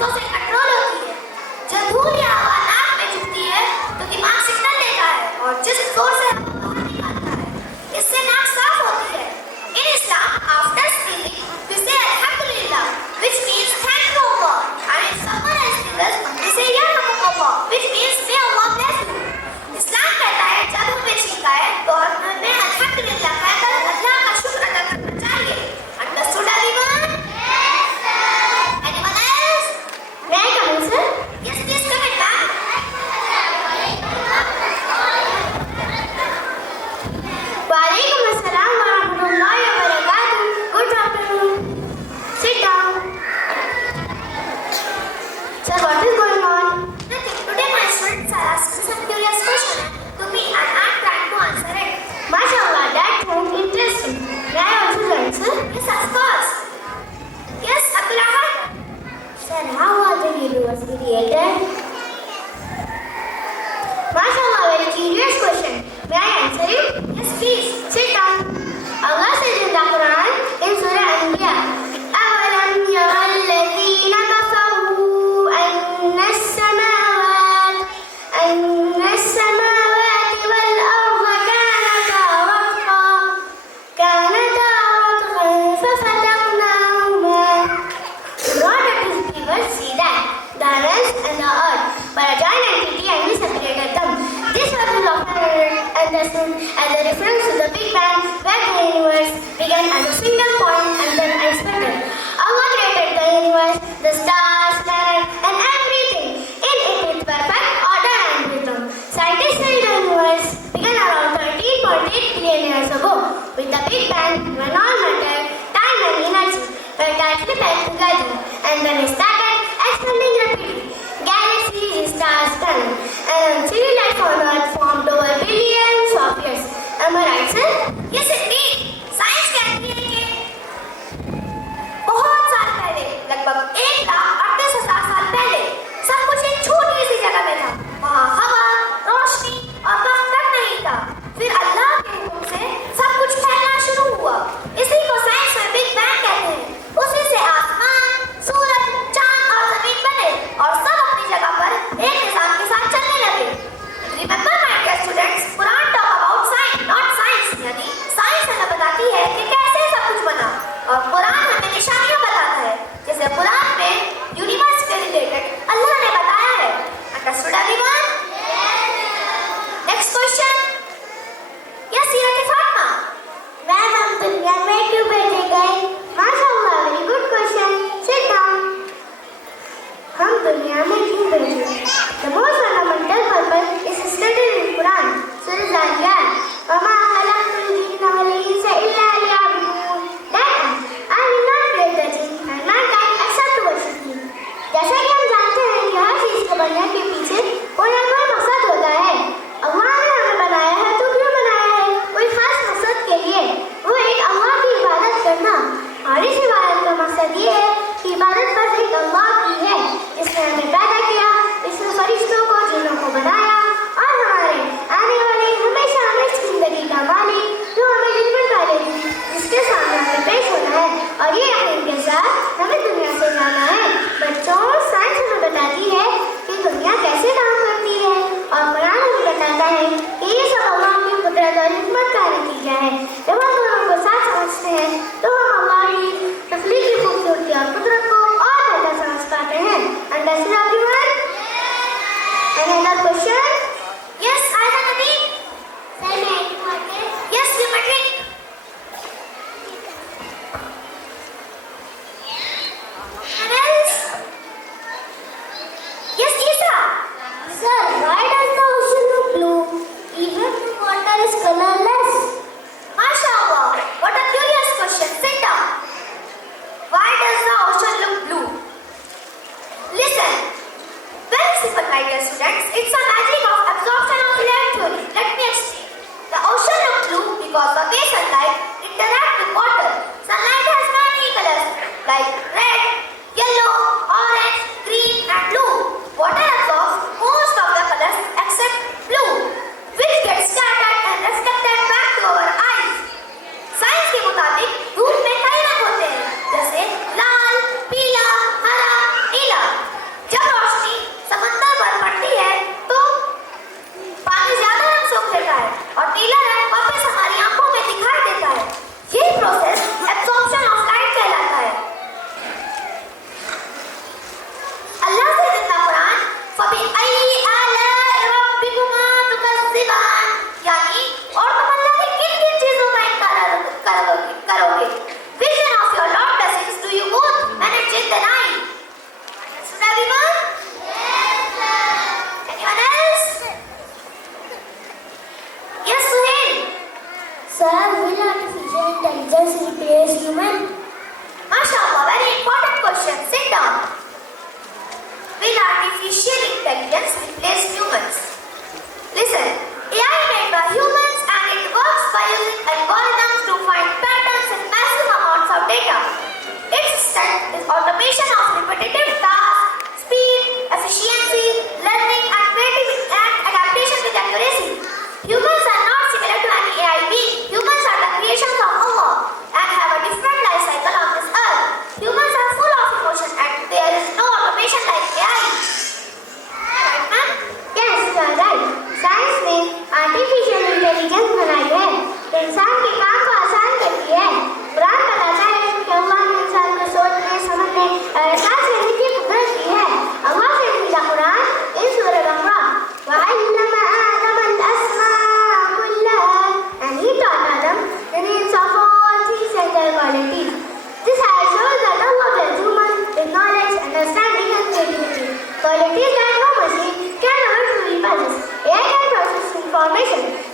नसों से कंट्रोल होती है। जब धूल या हवा नाक में चुभती है तो दिमाग सिग्नल देता है और जिस जोर से हवा बाहर निकालता है, इससे नाक साफ होती है। In Islam, after sneezing, we say Alhamdulillah, which means thank you Allah. And if someone else sneezes, we say Yarhamukallah, which means may Allah bless you. इस्लाम कहता है जब हमें छींका है तो हमें अल्हम्दुलिल्लाह कहकर अल्लाह का शुक्र अदा करना चाहिए। Understood everyone? Yes, sir. Anyone else? May I come in, sir? Yes, please come in, ma'am. Walaikum assalam wa rahmatullahi wa barakatuh. Good afternoon. Sit down. Sir, what is going on? Nothing. Today my students are asking some curious questions to me and I'm trying to answer it. MashaAllah, that sounds interesting. May I also join, sir? Yes, of course. Yes, Abdul Ahad. Sir, how was the university created? MashaAllah, very curious question. May I answer it? Yes, please. Sit down. Allah says in the Quran in Surah Anbiya, أَوَلَمْ يَرَ الَّذِينَ كَفَرُوا أَنَّ السَّمَاوَاتِ وَالْأَرْضَ كَانَتَا رَتْقًا فَفَتَقْنَاهُمَا. God believers see that the heavens and the earth were a joint entity and we separated them. This was understood as a reference to the Big Bang, where the universe began as a single point and then expanded. Allah created the universe, the stars, planets, and everything in it with perfect order and rhythm. Scientists say the universe began around 13.8 billion years ago with the Big Bang, when all matter, time, and energy were tightly packed together, and then it started expanding rapidly. Galaxies, stars, planets, and civil life on Earth formed over billions of years. Am I right, sir? Yes, indeed. Science कहती है कि बहुत साल पहले, लगभग 1,38,000 साल पहले, सब कुछ एक छोटी सी जगह में था। वहाँ हवा, रोशनी और वक्त तक नहीं था। फिर अल्लाह के हुक्म से सब कुछ फैलना शुरू हुआ। इसी को साइंस में बिग बैंग कहते हैं। उसी से आसमान, सूरज, चांद और जमीन बने और सब अपनी जगह पर एक निजाम के साथ चलने लगे। Remember, my dear students, Quran talk about science, not science. यानी साइंस हमें बताती है कि कैसे सब कुछ बना और कुरान हमें निशानियां बताता है, जैसे कुरान में यूनिवर्स के रिलेटेड अल्लाह ने बताया है। Understood everyone? Next question. Yes, Sirati Fatma. Ma'am, हम दुनिया में क्यों भेजे गए? MashaAllah, very good question. Sit down. हम दुनिया में क्यों भेजे? The most fundamental purpose is stated in Quran, Surah Zariyat. وَمَا خَلَقْتُ الْجِنَّ وَالْإِنسَ إِلَّا لِيَعْبُدُونِ. That I will not create the jinn and mankind except to worship me. जैसा कि हम जानते हैं कि हर चीज के बनने के पीछे कोई ना कोई मकसद होता है। अल्लाह ने हमें बनाया है तो क्यों बनाया है? कोई खास मकसद के लिए। वो एक अल्लाह की इबादत करना। और इस इबादत का मकसद ये है कि इबादत बस एक अल्लाह की है, जिसने हमें पैदा किया, इसने फरिश्तों को, जिन्नों को बनाया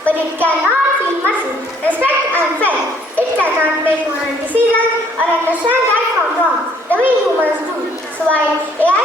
but it cannot feel mercy, respect and faith. It cannot make moral decisions or understand right from wrong the way humans do. So while AI